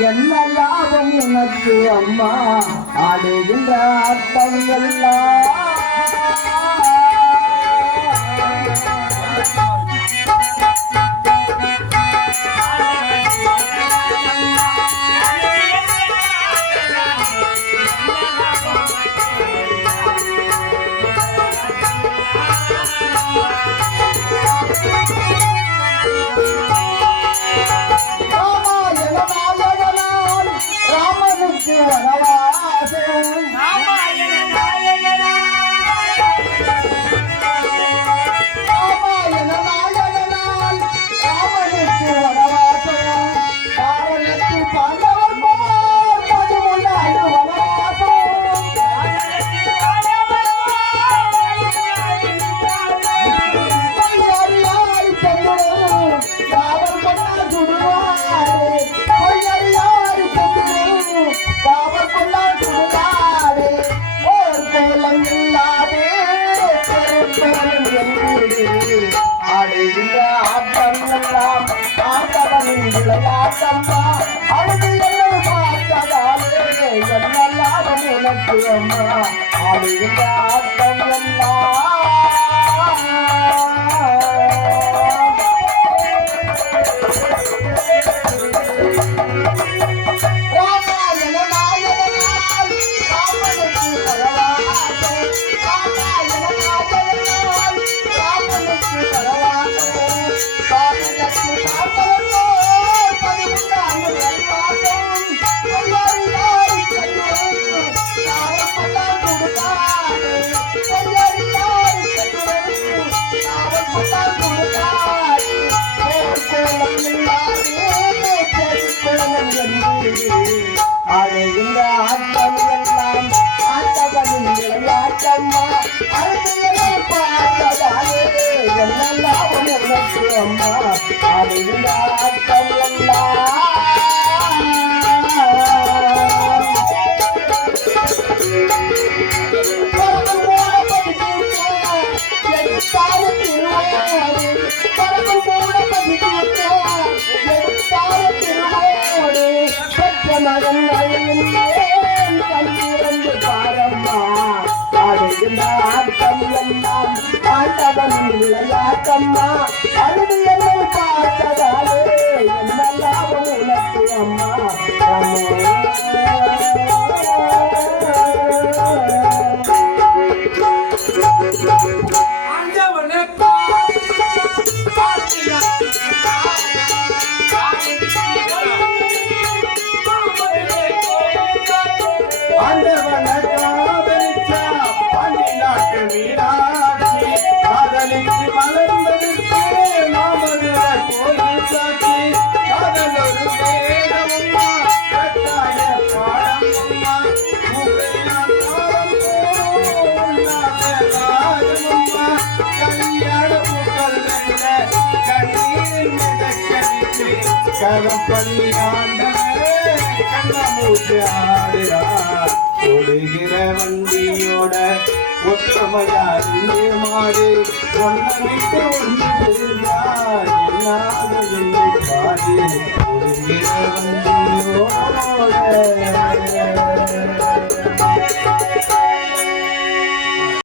என்ன லாபம் உனக்கு அம்மா ஆடுகின்ற ஆட்டம் எல்லாம் விளையாட்டம்மா அழுது என்ன பார்த்ததாலே என்ன லாபம் உனக்கு அம்மா ஆடுகின்ற ஆட்டம் எல்லாம் அழைகின்ற ஆட்டம் எல்லாம் ஆட்டவனின் விளையாட்டம்மா அழுதியை பார்த்ததாலே என்ன லாபம் உனக்கு அம்மா அழைகின்ற ஆட்டம் எல்லாம் மகன் அழுகின்றேன் கண்ணிரண்டு பாரம்மா அழுகின்ற ஆட்டம் எல்லாம் ஆட்டவன் விளையாட்டம்மா அழுது என்னை பார்த்ததாலே என்ன லாபம் உனக்கு அம்மா கரம் பண்ணி ஆண்டவே கண்ணமூச்சு ஆடுறார் ஓடுகிற வண்டியோட ஒத்தமையாரி மாறி ஒன்ன விட்டு ஒன்று இருந்தார் என்னாக என்னை பாடி ஓடுகிற வண்டியோட